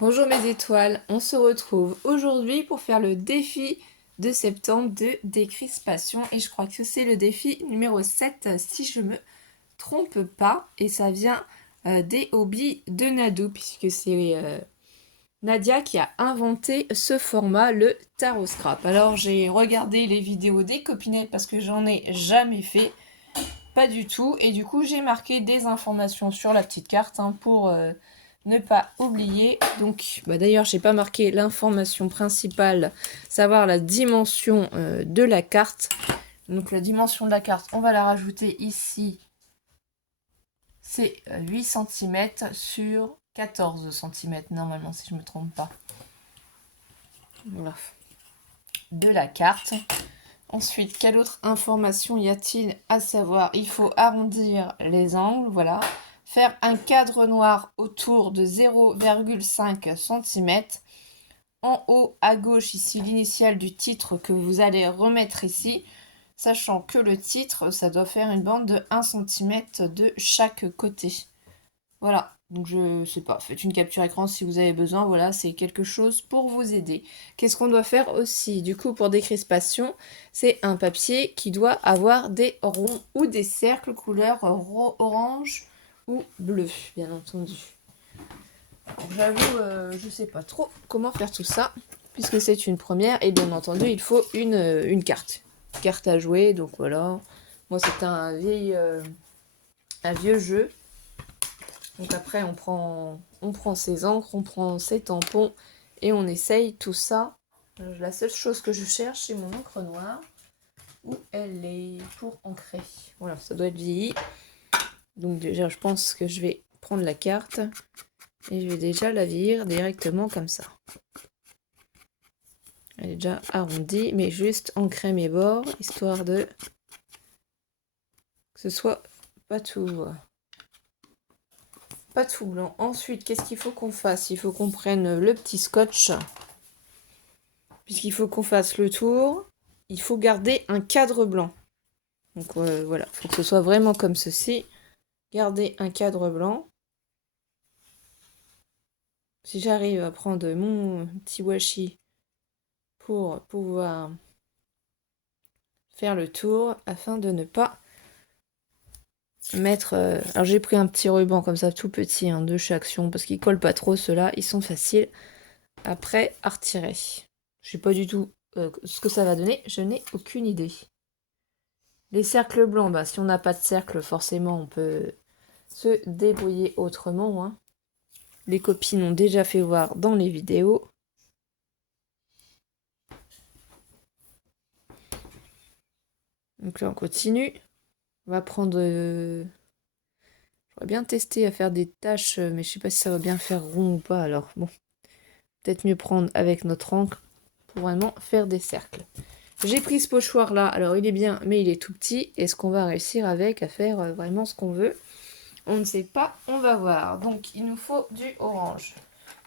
Bonjour mes étoiles, on se retrouve aujourd'hui pour faire le défi de septembre de décrispation et je crois que c'est le défi numéro 7 si je me trompe pas et ça vient des hobbies de Nadou puisque c'est Nadia qui a inventé ce format, le tarot scrap. Alors j'ai regardé les vidéos des copinettes parce que j'en ai jamais fait, pas du tout, et du coup j'ai marqué des informations sur la petite carte pour ne pas oublier. Donc d'ailleurs j'ai pas marqué l'information principale, savoir la dimension de la carte. Donc la dimension de la carte, on va la rajouter ici. C'est 8 cm sur 14 cm normalement si je me trompe pas. Voilà. De la carte. Ensuite, quelle autre information y a-t-il à savoir? Il faut arrondir les angles, voilà. Faire un cadre noir autour de 0,5 cm. En haut à gauche, ici, l'initiale du titre que vous allez remettre ici. Sachant que le titre, ça doit faire une bande de 1 cm de chaque côté. Voilà. Donc je sais pas, faites une capture écran si vous avez besoin, voilà, c'est quelque chose pour vous aider. Qu'est-ce qu'on doit faire aussi? Du coup, pour décrispation, c'est un papier qui doit avoir des ronds ou des cercles couleur orange ou bleu, bien entendu. J'avoue, je sais pas trop comment faire tout ça, puisque c'est une première, et bien entendu, il faut une carte. Carte à jouer, donc voilà. Moi, c'est un vieux jeu. Donc après, on prend ses encres, on prend ses tampons et on essaye tout ça. La seule chose que je cherche, c'est mon encre noire. Où elle est pour ancrer. Voilà, ça doit être vieilli. Donc déjà, je pense que je vais prendre la carte et je vais déjà la vieillir directement comme ça. Elle est déjà arrondie, mais juste ancrer mes bords, histoire de que ce soit pas tout blanc. Ensuite, qu'est-ce qu'il faut qu'on fasse? Il faut qu'on prenne le petit scotch. Puisqu'il faut qu'on fasse le tour, il faut garder un cadre blanc. Donc voilà, il faut que ce soit vraiment comme ceci. Garder un cadre blanc. Si j'arrive à prendre mon petit washi pour pouvoir faire le tour, afin de ne pas mettre... Alors j'ai pris un petit ruban comme ça, tout petit, de chez Action, parce qu'ils collent pas trop, ceux-là, ils sont faciles après à retirer. Je sais pas du tout ce que ça va donner, je n'ai aucune idée. Les cercles blancs, si on n'a pas de cercle, forcément, on peut se débrouiller autrement. Les copines ont déjà fait voir dans les vidéos. Donc là, on continue. On va prendre... J'aurais bien testé à faire des taches, mais je sais pas si ça va bien faire rond ou pas. Alors bon, peut-être mieux prendre avec notre encre pour vraiment faire des cercles. J'ai pris ce pochoir-là. Alors il est bien, mais il est tout petit. Est-ce qu'on va réussir avec à faire vraiment ce qu'on veut? On ne sait pas, on va voir. Donc il nous faut du orange.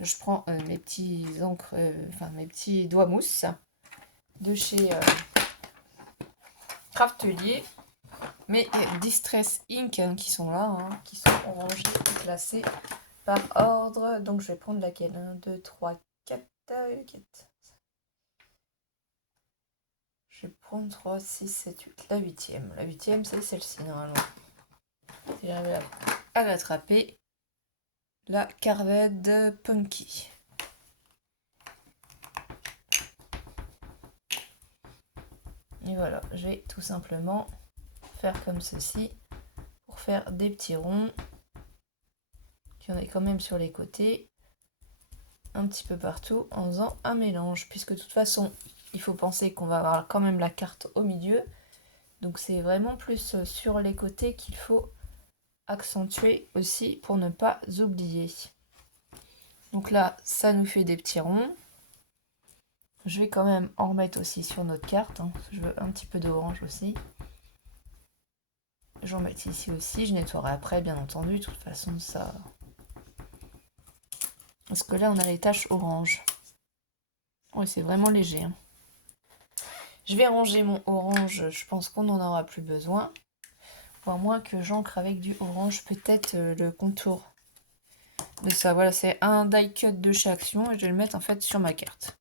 Je prends mes petits encres, mes petits doigts mousse de chez Craftelier, mes Distress Ink qui sont là, qui sont rangés et classés par ordre. Donc je vais prendre laquelle? 1, 2, 3, 4, 4. Je vais prendre 3, 6, 7, 8. La huitième. La huitième, c'est celle-ci normalement. Si j'arrive à l'attraper. La Carved Punky. Et voilà, je vais tout simplement faire comme ceci pour faire des petits ronds. Puis on est quand même sur les côtés, un petit peu partout en faisant un mélange, puisque de toute façon il faut penser qu'on va avoir quand même la carte au milieu, donc c'est vraiment plus sur les côtés qu'il faut accentuer aussi pour ne pas oublier. Donc là ça nous fait des petits ronds. Je vais quand même en remettre aussi sur notre carte, je veux un petit peu d'orange aussi. J'en mets ici aussi, je nettoierai après bien entendu, de toute façon ça... Parce que là on a les taches orange. Oui, c'est vraiment léger. Je vais ranger mon orange, je pense qu'on n'en aura plus besoin. Ou à moins que j'encre avec du orange peut-être le contour Mais ça, voilà, c'est un die cut de chez Action et je vais le mettre en fait sur ma carte.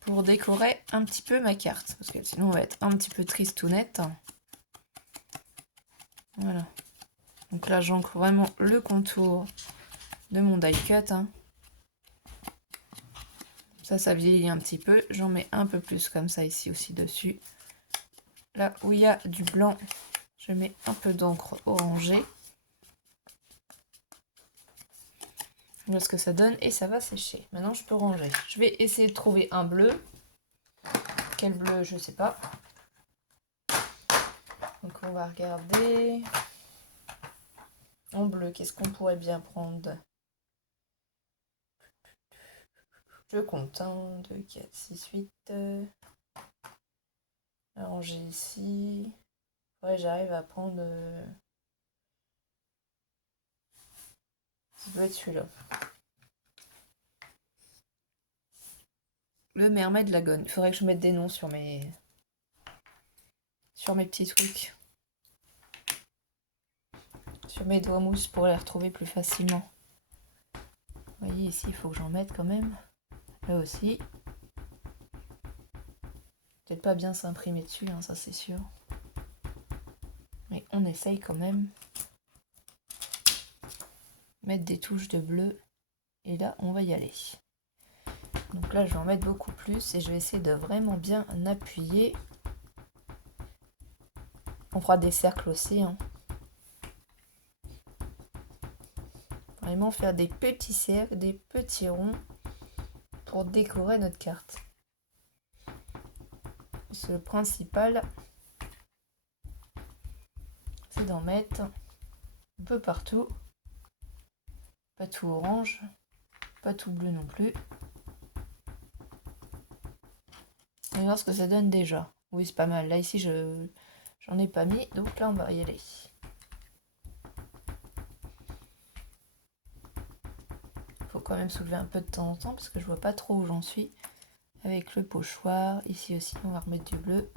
Pour décorer un petit peu ma carte. Parce que sinon on va être un petit peu triste ou net. Voilà. Donc là j'encre vraiment le contour de mon die cut. Ça vieillit un petit peu. J'en mets un peu plus comme ça ici aussi dessus. Là où il y a du blanc, je mets un peu d'encre orangée. Voilà ce que ça donne et ça va sécher. Maintenant je peux ranger. Je vais essayer de trouver un bleu. Quel bleu, je sais pas. Donc on va regarder. En bleu, qu'est-ce qu'on pourrait bien prendre? Je compte. 1, 2, 4, 6, 8. Ranger ici. Ouais, j'arrive à prendre... Ça doit être celui-là. Le Mermaid de la Gone. Il faudrait que je mette des noms sur mes petits trucs. Sur mes doigts mousse pour les retrouver plus facilement. Vous voyez ici, il faut que j'en mette quand même. Là aussi. Peut-être pas bien s'imprimer dessus, ça c'est sûr. Mais on essaye quand même. Mettre des touches de bleu. Et là, on va y aller. Donc là, je vais en mettre beaucoup plus et je vais essayer de vraiment bien appuyer. On fera des cercles aussi. Vraiment faire des petits cercles, des petits ronds pour décorer notre carte. Le principal, c'est d'en mettre un peu partout. Pas tout orange, pas tout bleu non plus. On va voir ce que ça donne déjà. Oui, c'est pas mal. Là, ici, j'en ai pas mis, donc là, on va y aller. Faut quand même soulever un peu de temps en temps parce que je vois pas trop où j'en suis. Avec le pochoir, ici aussi, on va remettre du bleu.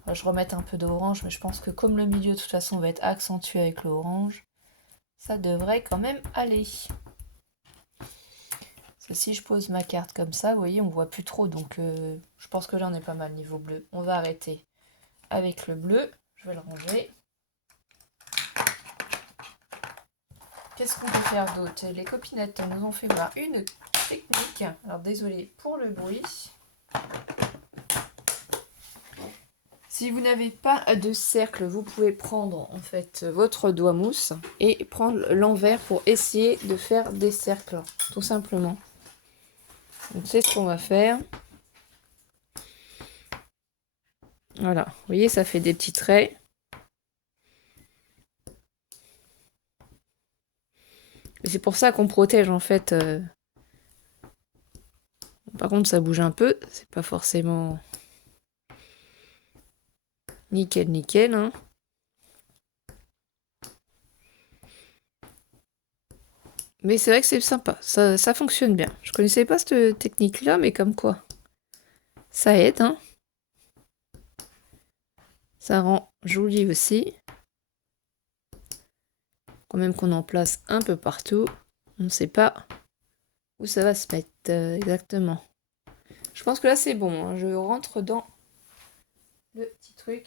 Enfin, je remets un peu d'orange, mais je pense que comme le milieu, de toute façon, va être accentué avec l'orange, ça devrait quand même aller. Si je pose ma carte comme ça, vous voyez, on voit plus trop, donc je pense que là on est pas mal niveau bleu. On va arrêter avec le bleu, je vais le ranger. Qu'est-ce qu'on peut faire d'autre? Les copinettes nous ont fait voir une technique. Alors désolé pour le bruit. Si vous n'avez pas de cercle, vous pouvez prendre en fait votre doigt mousse et prendre l'envers pour essayer de faire des cercles, tout simplement. Donc c'est ce qu'on va faire. Voilà, vous voyez, ça fait des petits traits. C'est pour ça qu'on protège en fait. Par contre, ça bouge un peu. C'est pas forcément nickel, nickel. Mais c'est vrai que c'est sympa. Ça fonctionne bien. Je connaissais pas cette technique-là, mais comme quoi. Ça aide. Ça rend joli aussi. Quand même qu'on en place un peu partout. On ne sait pas où ça va se mettre exactement. Je pense que là c'est bon. Je rentre dans le petit truc.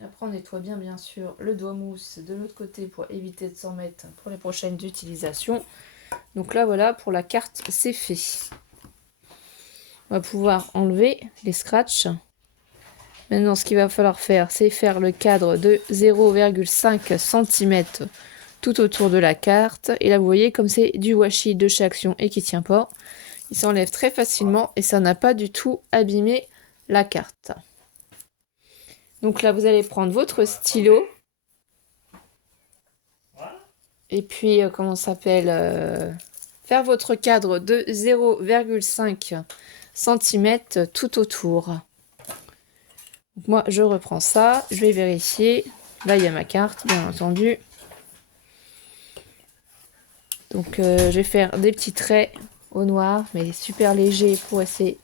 Après on nettoie bien sûr le doigt mousse de l'autre côté pour éviter de s'en mettre pour les prochaines utilisations. Donc là voilà, pour la carte c'est fait. On va pouvoir enlever les scratchs. Maintenant ce qu'il va falloir faire, c'est faire le cadre de 0,5 cm tout autour de la carte. Et là, vous voyez, comme c'est du washi de chez Action et qui ne tient pas, il s'enlève très facilement et ça n'a pas du tout abîmé la carte. Donc là, vous allez prendre votre stylo. Et puis, comment ça s'appelle faire votre cadre de 0,5 cm tout autour. Donc moi, je reprends ça. Je vais vérifier. Là, il y a ma carte, bien entendu. Donc je vais faire des petits traits au noir, mais super légers pour essayer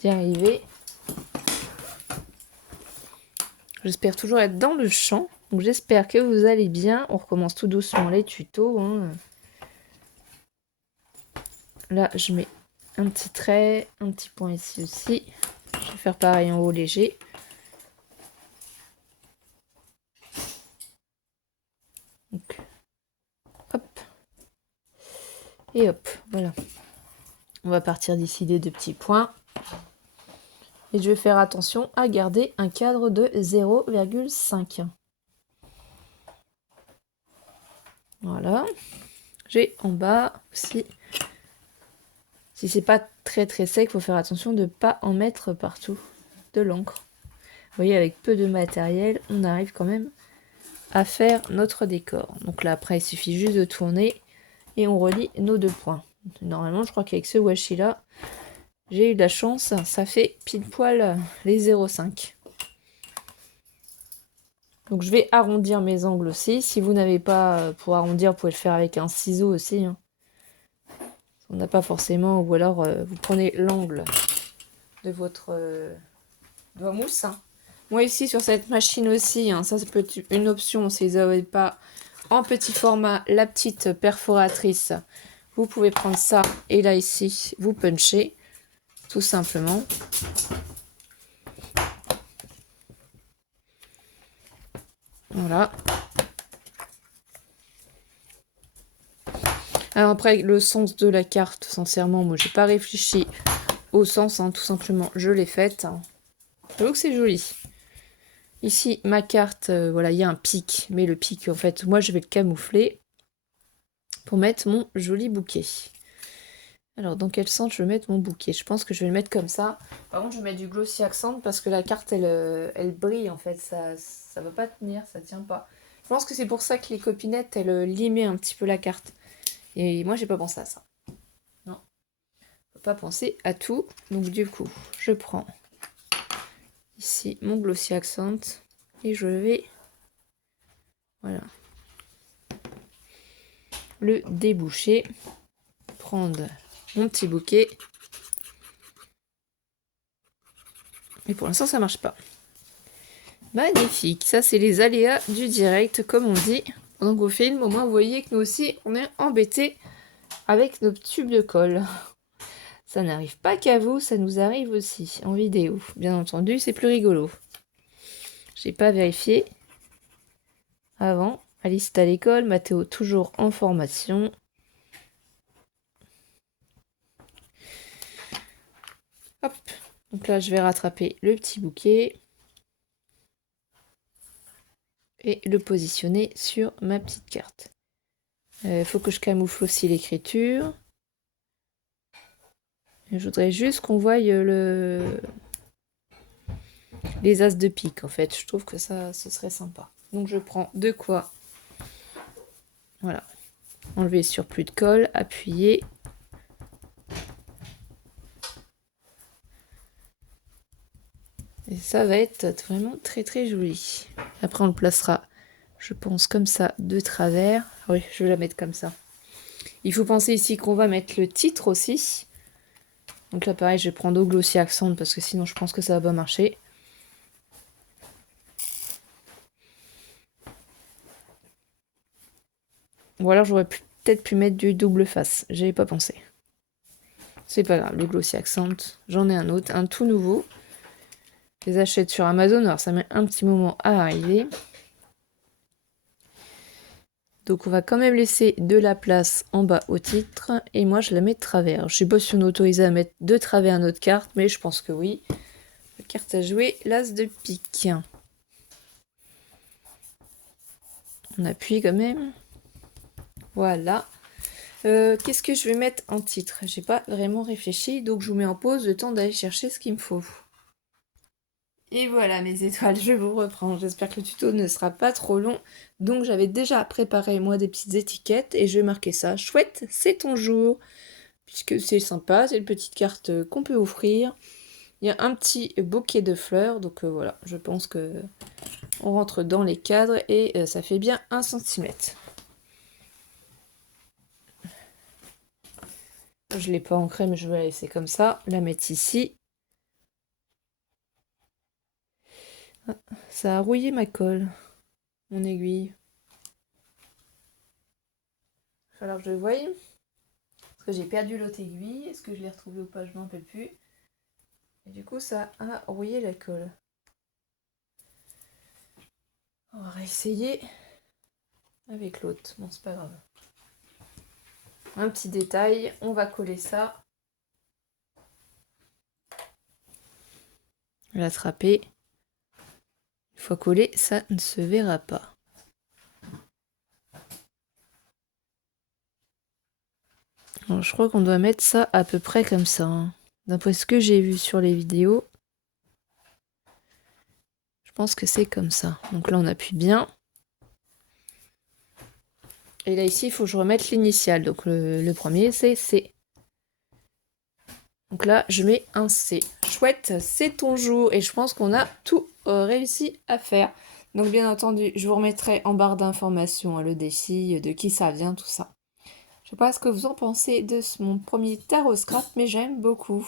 d'y arriver. J'espère toujours être dans le champ. Donc j'espère que vous allez bien. On recommence tout doucement les tutos. Hein. Là, je mets un petit trait, un petit point ici aussi. Je vais faire pareil en haut léger. Donc, hop. Et hop, voilà. On va partir d'ici des 2 petits points. Et je vais faire attention à garder un cadre de 0,5. Voilà. J'ai en bas aussi. Si c'est pas très très sec, il faut faire attention de ne pas en mettre partout de l'encre. Vous voyez, avec peu de matériel, on arrive quand même à faire notre décor. Donc là, après, il suffit juste de tourner et on relie nos 2 points. Normalement, je crois qu'avec ce washi là, j'ai eu de la chance, ça fait pile poil les 0,5. Donc je vais arrondir mes angles aussi. Si vous n'avez pas pour arrondir, vous pouvez le faire avec un ciseau aussi. Hein. On n'a pas forcément, ou alors vous prenez l'angle de votre doigt mousse. Hein. Moi ici sur cette machine aussi, hein, ça peut être une option si vous n'avez pas en petit format la petite perforatrice. Vous pouvez prendre ça et là ici, vous punchez tout simplement. Voilà. Alors après, le sens de la carte, sincèrement, moi j'ai pas réfléchi au sens, hein, tout simplement, je l'ai faite. J'avoue que c'est joli. Ici, ma carte, voilà, il y a un pic, mais le pic, en fait, moi je vais le camoufler pour mettre mon joli bouquet. Alors, dans quel sens je vais mettre mon bouquet? Je pense que je vais le mettre comme ça. Par contre, je vais mettre du glossy accent parce que la carte, elle brille, en fait, ça va pas tenir, ça tient pas. Je pense que c'est pour ça que les copinettes, elles limaient un petit peu la carte. Et moi, j'ai pas pensé à ça. Non. Faut pas penser à tout. Donc, du coup, je prends ici mon glossy accent et je vais, voilà, le déboucher, prendre mon petit bouquet. Et pour l'instant, ça marche pas. Magnifique. Ça, c'est les aléas du direct, comme on dit. Pendant qu'on filme, au moins, vous voyez que nous aussi, on est embêtés avec nos tubes de colle. Ça n'arrive pas qu'à vous, ça nous arrive aussi en vidéo. Bien entendu, c'est plus rigolo. J'ai pas vérifié avant. Alice est à l'école, Mathéo toujours en formation. Hop. Donc là, je vais rattraper le petit bouquet. Et le positionner sur ma petite carte. Faut que je camoufle aussi l'écriture. Je voudrais juste qu'on voie les as de pique, en fait. Je trouve que ça, ce serait sympa. Donc je prends de quoi, voilà, enlever sur plus de colle, appuyer. Et ça va être vraiment très très joli. Après on le placera, je pense, comme ça, de travers. Oui, je vais la mettre comme ça. Il faut penser ici qu'on va mettre le titre aussi. Donc là pareil, je vais prendre au glossy accent parce que sinon je pense que ça va pas marcher. Ou alors j'aurais peut-être pu mettre du double face. J'avais pas pensé. C'est pas grave, le glossy accent. J'en ai un autre, un tout nouveau. Je les achète sur Amazon, alors ça met un petit moment à arriver. Donc on va quand même laisser de la place en bas au titre. Et moi je la mets de travers. Je sais pas si on est autorisé à mettre de travers notre carte, mais je pense que oui. La carte à jouer, l'as de pique. On appuie quand même. Voilà. Qu'est-ce que je vais mettre en titre? J'ai pas vraiment réfléchi, donc je vous mets en pause le temps d'aller chercher ce qu'il me faut. Et voilà mes étoiles, je vous reprends. J'espère que le tuto ne sera pas trop long. Donc j'avais déjà préparé moi des petites étiquettes et je vais marquer ça. Chouette, c'est ton jour. Puisque c'est sympa, c'est une petite carte qu'on peut offrir. Il y a un petit bouquet de fleurs, donc voilà, je pense que on rentre dans les cadres et ça fait bien 1 cm. Je ne l'ai pas ancré, mais je vais la laisser comme ça, la mettre ici. Ah, ça a rouillé ma colle. mon aiguille. Il va falloir que je le voie. Parce que j'ai perdu l'autre aiguille. Est-ce que je l'ai retrouvée ou pas? Je m'en rappelle plus. Et du coup, ça a rouillé la colle. On va réessayer avec l'autre. Bon, c'est pas grave. Un petit détail, on va coller ça. L'attraper. Une fois collé, ça ne se verra pas. Alors, je crois qu'on doit mettre ça à peu près comme ça. Hein. D'après ce que j'ai vu sur les vidéos, je pense que c'est comme ça. Donc là, on appuie bien. Et là, ici, il faut que je remette l'initiale. Donc le premier, c'est C. Donc là, je mets un C. Chouette, c'est ton jour. Et je pense qu'on a tout réussi à faire. Donc bien entendu, je vous remettrai en barre d'informations le défi, de qui ça vient, tout ça. Je sais pas ce que vous en pensez de mon premier tarot scrap, mais j'aime beaucoup.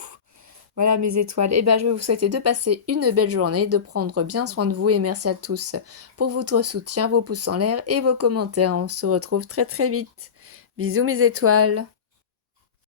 Voilà mes étoiles. Et ben je vais vous souhaiter de passer une belle journée, de prendre bien soin de vous et merci à tous pour votre soutien, vos pouces en l'air et vos commentaires. On se retrouve très très vite. Bisous mes étoiles.